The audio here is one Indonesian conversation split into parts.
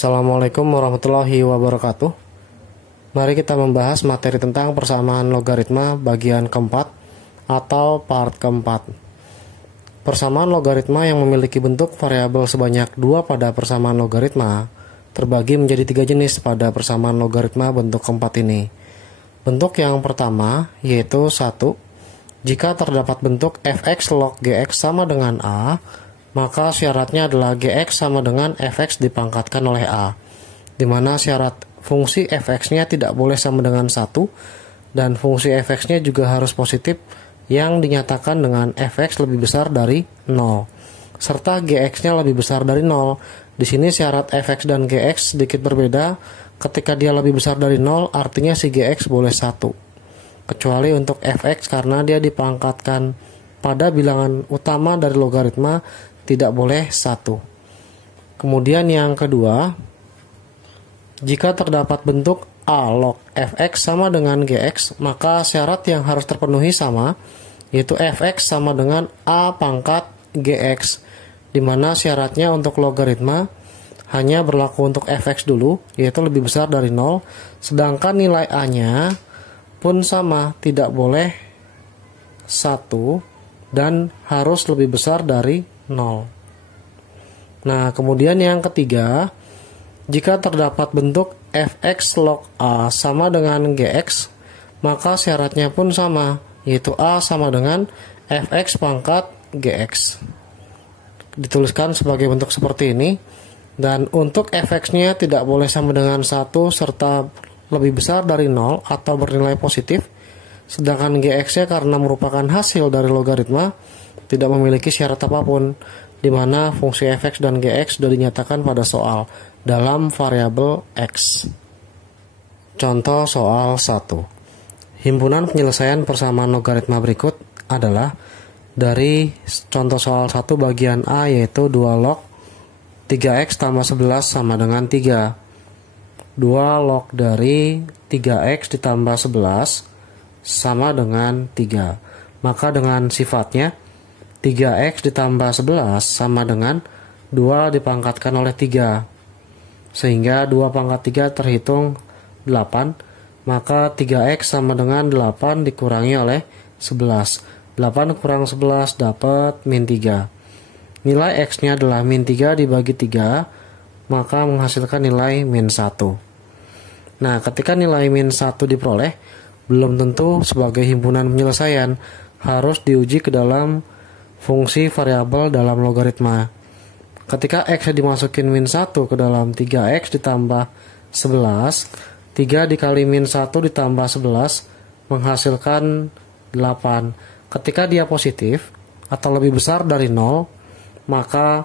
Assalamualaikum warahmatullahi wabarakatuh. Mari kita membahas materi tentang persamaan logaritma bagian keempat atau part keempat. Persamaan logaritma yang memiliki bentuk variabel sebanyak 2 pada persamaan logaritma terbagi menjadi 3 jenis pada persamaan logaritma bentuk keempat ini. Bentuk yang pertama yaitu 1. Jika terdapat bentuk fx log gx sama dengan a, maka syaratnya adalah gx sama dengan fx dipangkatkan oleh a, di mana syarat fungsi fx-nya tidak boleh sama dengan 1 dan fungsi fx-nya juga harus positif yang dinyatakan dengan fx lebih besar dari 0 serta gx-nya lebih besar dari 0. Di sini syarat fx dan gx sedikit berbeda. Ketika dia lebih besar dari 0 artinya si gx boleh 1, kecuali untuk fx karena dia dipangkatkan pada bilangan utama dari logaritma tidak boleh 1. Kemudian yang kedua, jika terdapat bentuk a log fx sama dengan gx, maka syarat yang harus terpenuhi sama, yaitu fx sama dengan a pangkat gx, di mana syaratnya untuk logaritma hanya berlaku untuk fx dulu, yaitu lebih besar dari 0, sedangkan nilai a-nya pun sama, tidak boleh 1 dan harus lebih besar dari 0. Nah, kemudian yang ketiga, jika terdapat bentuk fx log a sama dengan gx, maka syaratnya pun sama, yaitu a sama dengan fx pangkat gx. Dituliskan sebagai bentuk seperti ini, dan untuk fx-nya tidak boleh sama dengan 1 serta lebih besar dari 0 atau bernilai positif, sedangkan gx-nya karena merupakan hasil dari logaritma tidak memiliki syarat apapun, di mana fungsi fx dan gx sudah dinyatakan pada soal dalam variabel x. Contoh soal 1. Himpunan penyelesaian persamaan logaritma berikut adalah dari contoh soal 1 bagian A, yaitu 2 log 3x tambah 11 sama dengan 3. 2 log dari 3x ditambah 11 sama dengan 3. Maka dengan sifatnya 3x ditambah 11 sama dengan 2 dipangkatkan oleh 3. Sehingga 2 pangkat 3 terhitung 8. Maka 3x sama dengan 8 dikurangi oleh 11. 8 kurang 11 dapat min 3. Nilai x-nya adalah min 3 dibagi 3. Maka menghasilkan nilai min 1. Nah, ketika nilai min 1 diperoleh, belum tentu sebagai himpunan penyelesaian, harus diuji ke dalam fungsi variabel dalam logaritma. Ketika x dimasukin min 1 ke dalam 3x ditambah 11, 3 dikali min 1 ditambah 11 menghasilkan 8. Ketika dia positif atau lebih besar dari 0, maka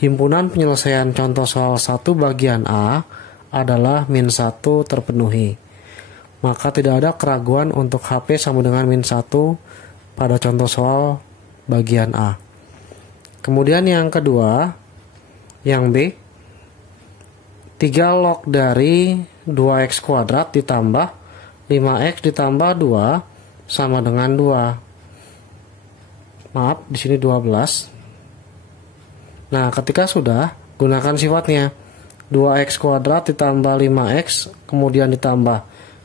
himpunan penyelesaian contoh soal 1 bagian A adalah min 1 terpenuhi. Maka tidak ada keraguan untuk HP sama dengan min 1 pada contoh soal bagian A. Kemudian yang kedua, yang B, 3 log dari 2x kuadrat ditambah 5x ditambah 2 sama dengan 2. Maaf, di sini 12. Nah, ketika sudah, gunakan sifatnya 2x kuadrat ditambah 5x kemudian ditambah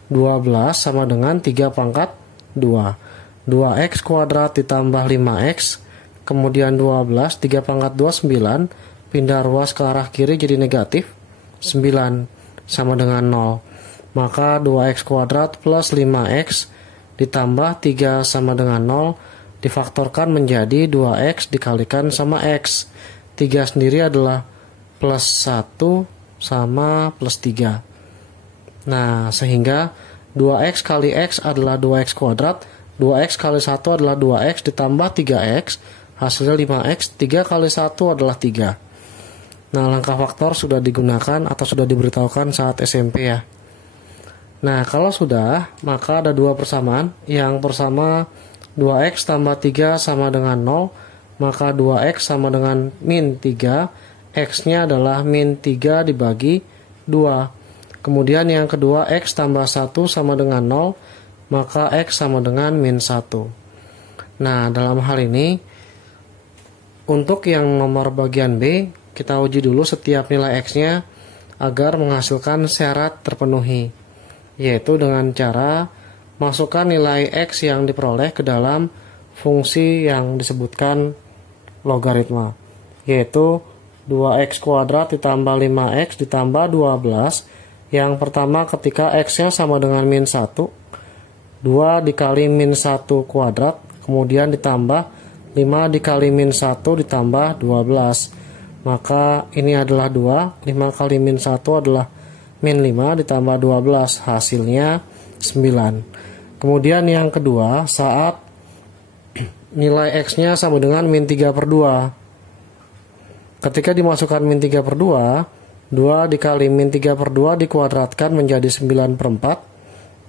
12 sama dengan 3 pangkat 2. 2x kuadrat ditambah 5x kemudian 12, 3 pangkat 2 9, pindah ruas ke arah kiri jadi negatif 9 sama dengan 0. Maka 2x kuadrat plus 5x ditambah 3 sama dengan 0 difaktorkan menjadi 2x dikalikan sama x. 3 sendiri adalah plus 1 sama plus 3. Nah, sehingga 2x kali x adalah 2x kuadrat, 2x kali 1 adalah 2x ditambah 3x, hasilnya 5x, 3 kali 1 adalah 3. Nah, langkah faktor sudah digunakan atau sudah diberitahukan saat SMP ya. Nah, kalau sudah, maka ada dua persamaan. Yang pertama 2x tambah 3 sama dengan 0, maka 2x sama dengan min 3, x-nya adalah min 3 dibagi 2. Kemudian yang kedua x tambah 1 sama dengan 0, maka x sama dengan min 1. Nah, dalam hal ini, untuk yang nomor bagian B, kita uji dulu setiap nilai x-nya agar menghasilkan syarat terpenuhi, yaitu dengan cara masukkan nilai X yang diperoleh ke dalam fungsi yang disebutkan logaritma, yaitu 2X kuadrat ditambah 5X ditambah 12. Yang pertama ketika X-nya sama dengan min 1, 2 dikali min 1 kuadrat, kemudian ditambah 5 dikali min 1 ditambah 12. Maka ini adalah 2, 5 kali min 1 adalah min 5 ditambah 12, hasilnya 9. Kemudian yang kedua, saat nilai X-nya sama dengan min 3/2. Ketika dimasukkan min 3/2, 2 dikali min 3/2 dikuadratkan menjadi 9/4,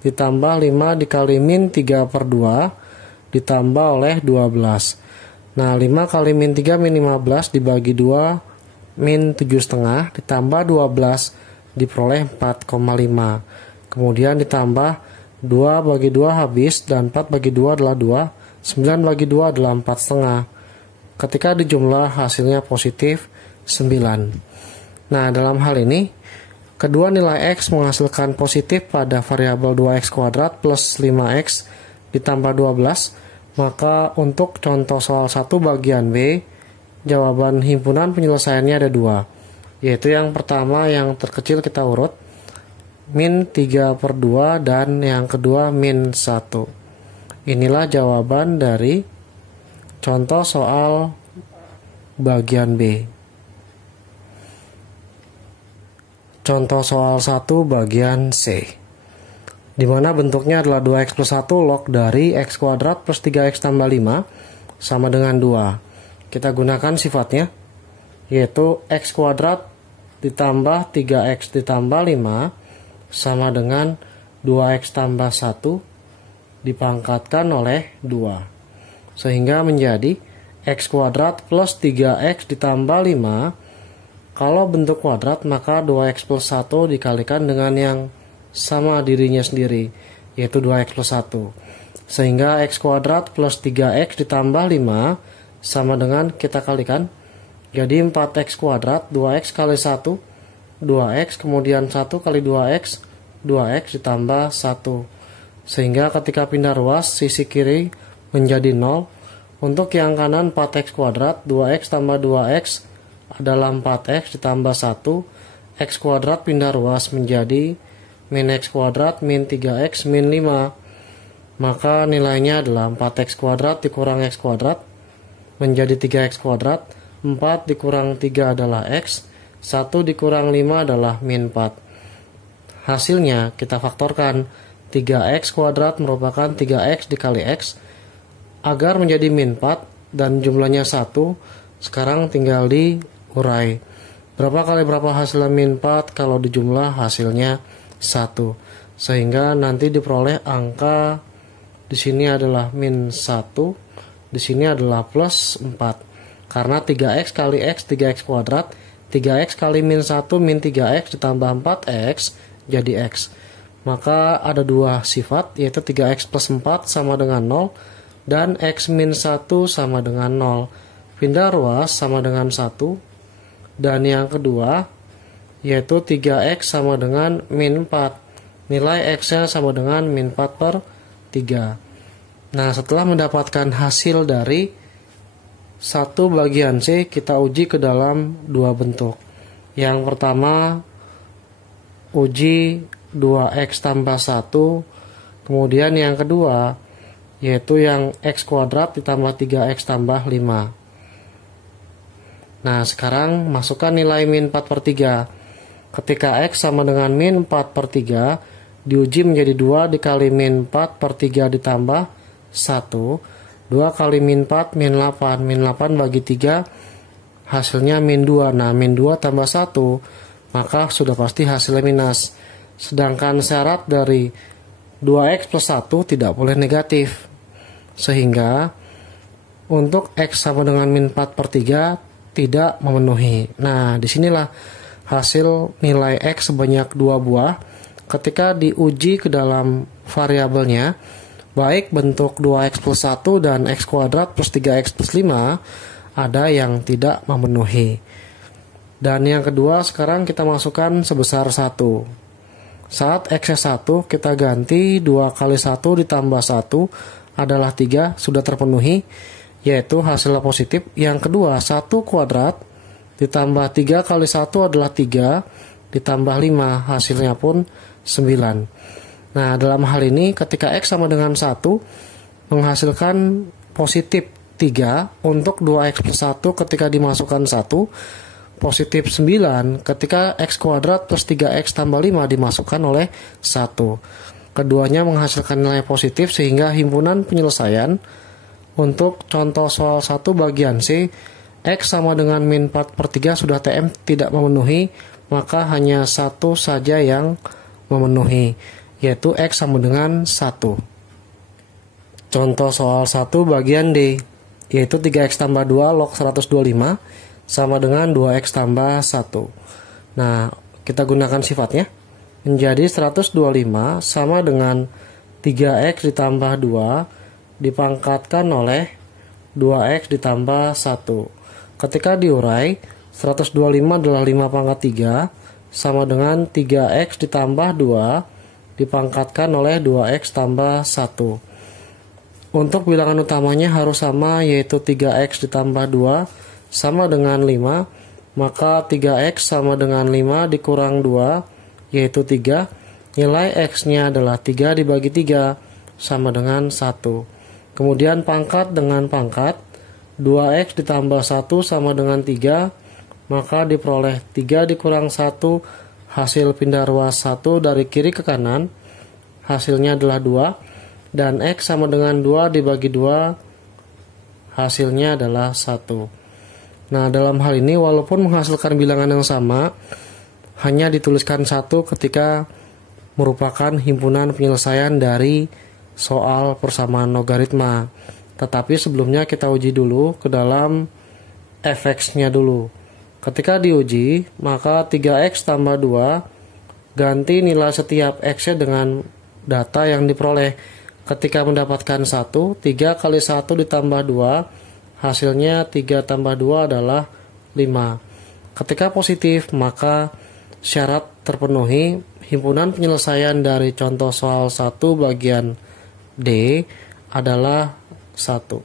ditambah 5 dikali min 3/2, ditambah oleh 12. Nah, 5 kali min 3 min 15 dibagi 2 min 7,5 ditambah 12 diperoleh 4,5. Kemudian ditambah 2 bagi 2 habis dan 4 bagi 2 adalah 2. 9 bagi 2 adalah 4,5. Ketika dijumlah hasilnya positif 9. Nah, dalam hal ini kedua nilai X menghasilkan positif pada variabel 2X kuadrat plus 5X ditambah 12. Maka untuk contoh soal 1 bagian B, jawaban himpunan penyelesaiannya ada 2, yaitu yang pertama yang terkecil kita urut min 3/2 dan yang kedua min 1. Inilah jawaban dari contoh soal bagian B. Contoh soal 1 bagian C, di mana bentuknya adalah 2X plus 1 log dari X kuadrat plus 3X tambah 5 sama dengan 2. Kita gunakan sifatnya, yaitu X kuadrat ditambah 3X ditambah 5 sama dengan 2X tambah 1 dipangkatkan oleh 2. Sehingga menjadi X kuadrat plus 3X ditambah 5. Kalau bentuk kuadrat maka 2X plus 1 dikalikan dengan yang sama dirinya sendiri, yaitu 2X plus 1. Sehingga X kuadrat plus 3X ditambah 5 sama dengan kita kalikan, jadi 4X kuadrat, 2X kali 1, 2X, kemudian 1 kali 2X, 2X ditambah 1. Sehingga ketika pindah ruas, sisi kiri menjadi 0. Untuk yang kanan 4X kuadrat, 2X tambah 2X adalah 4X ditambah 1. X kuadrat pindah ruas menjadi min X kuadrat min 3X min 5. Maka nilainya adalah 4X kuadrat dikurang X kuadrat menjadi 3X kuadrat. 4 dikurang 3 adalah X, 1 dikurang 5 adalah min 4. Hasilnya kita faktorkan, 3X kuadrat merupakan 3X dikali X agar menjadi min 4 dan jumlahnya 1. Sekarang tinggal diurai. Berapa kali berapa hasilnya min 4? Kalau dijumlah hasilnya 1. Sehingga nanti diperoleh angka di sini adalah min 1. Di sini adalah plus 4. Karena 3X kali X 3X kuadrat, 3X kali min 1 min 3X ditambah 4X jadi X. Maka ada dua sifat, yaitu 3X plus 4 sama dengan 0 dan X min 1 sama dengan 0. Pindah ruas sama dengan 1. Dan yang kedua yaitu 3X sama dengan min 4. Nilai X-nya sama dengan min 4/3. Nah, setelah mendapatkan hasil dari 1 bagian C, kita uji ke dalam dua bentuk. Yang pertama, uji 2X tambah 1. Kemudian yang kedua, yaitu yang X kuadrat ditambah 3X tambah 5. Nah, sekarang masukkan nilai min 4/3. Ketika X sama dengan min 4/3, diuji menjadi 2 dikali min 4/3 ditambah 1, 2 kali min 4 min 8, min 8 bagi 3 hasilnya min 2. Nah, min 2 tambah 1 maka sudah pasti hasilnya minus. Sedangkan syarat dari 2X plus 1 tidak boleh negatif, sehingga untuk X sama dengan min 4/3 tidak memenuhi. Nah, disinilah hasil nilai X sebanyak 2 buah ketika diuji ke dalam variabelnya, baik bentuk 2X plus 1 dan X kuadrat plus 3X plus 5 ada yang tidak memenuhi. Dan yang kedua sekarang kita masukkan sebesar 1. Saat X1 kita ganti 2 kali 1 ditambah 1 adalah 3, sudah terpenuhi, yaitu hasilnya positif. Yang kedua 1 kuadrat ditambah 3 kali 1 adalah 3, ditambah 5 hasilnya pun 9. Nah, dalam hal ini ketika X sama dengan 1 menghasilkan positif 3 untuk 2X plus 1 ketika dimasukkan 1, positif 9 ketika X kuadrat plus 3X tambah 5 dimasukkan oleh 1. Keduanya menghasilkan nilai positif sehingga himpunan penyelesaian untuk contoh soal 1 bagian C, X sama dengan min 4/3 sudah TM tidak memenuhi, maka hanya 1 saja yang memenuhi, yaitu X sama dengan 1. Contoh soal 1 bagian D, yaitu 3X tambah 2 log 125 sama dengan 2X tambah 1. Nah, kita gunakan sifatnya. Menjadi 125 sama dengan 3X ditambah 2 dipangkatkan oleh 2X ditambah 1. Ketika diurai, 125 adalah 5 pangkat 3 sama dengan 3X ditambah 2 dipangkatkan oleh 2X tambah 1. Untuk bilangan utamanya harus sama, yaitu 3X ditambah 2 sama dengan 5, maka 3X sama dengan 5 dikurang 2, yaitu 3. Nilai X-nya adalah 3 dibagi 3, sama dengan 1. Kemudian pangkat dengan pangkat, 2X ditambah 1 sama dengan 3, maka diperoleh 3 dikurang 1, hasil pindah ruas 1 dari kiri ke kanan, hasilnya adalah 2, dan X sama dengan 2 dibagi 2, hasilnya adalah 1. Nah, dalam hal ini walaupun menghasilkan bilangan yang sama, hanya dituliskan 1 ketika merupakan himpunan penyelesaian dari soal persamaan logaritma. Tetapi sebelumnya kita uji dulu ke dalam fx-nya dulu. Ketika diuji, maka 3x tambah 2, ganti nilai setiap x-nya dengan data yang diperoleh. Ketika mendapatkan 1, 3 kali 1 ditambah 2, hasilnya 3 tambah 2 adalah 5. Ketika positif, maka syarat terpenuhi, himpunan penyelesaian dari contoh soal 1 bagian D adalah 1.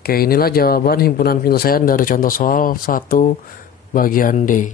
Oke, inilah jawaban himpunan penyelesaian dari contoh soal 1 bagian D.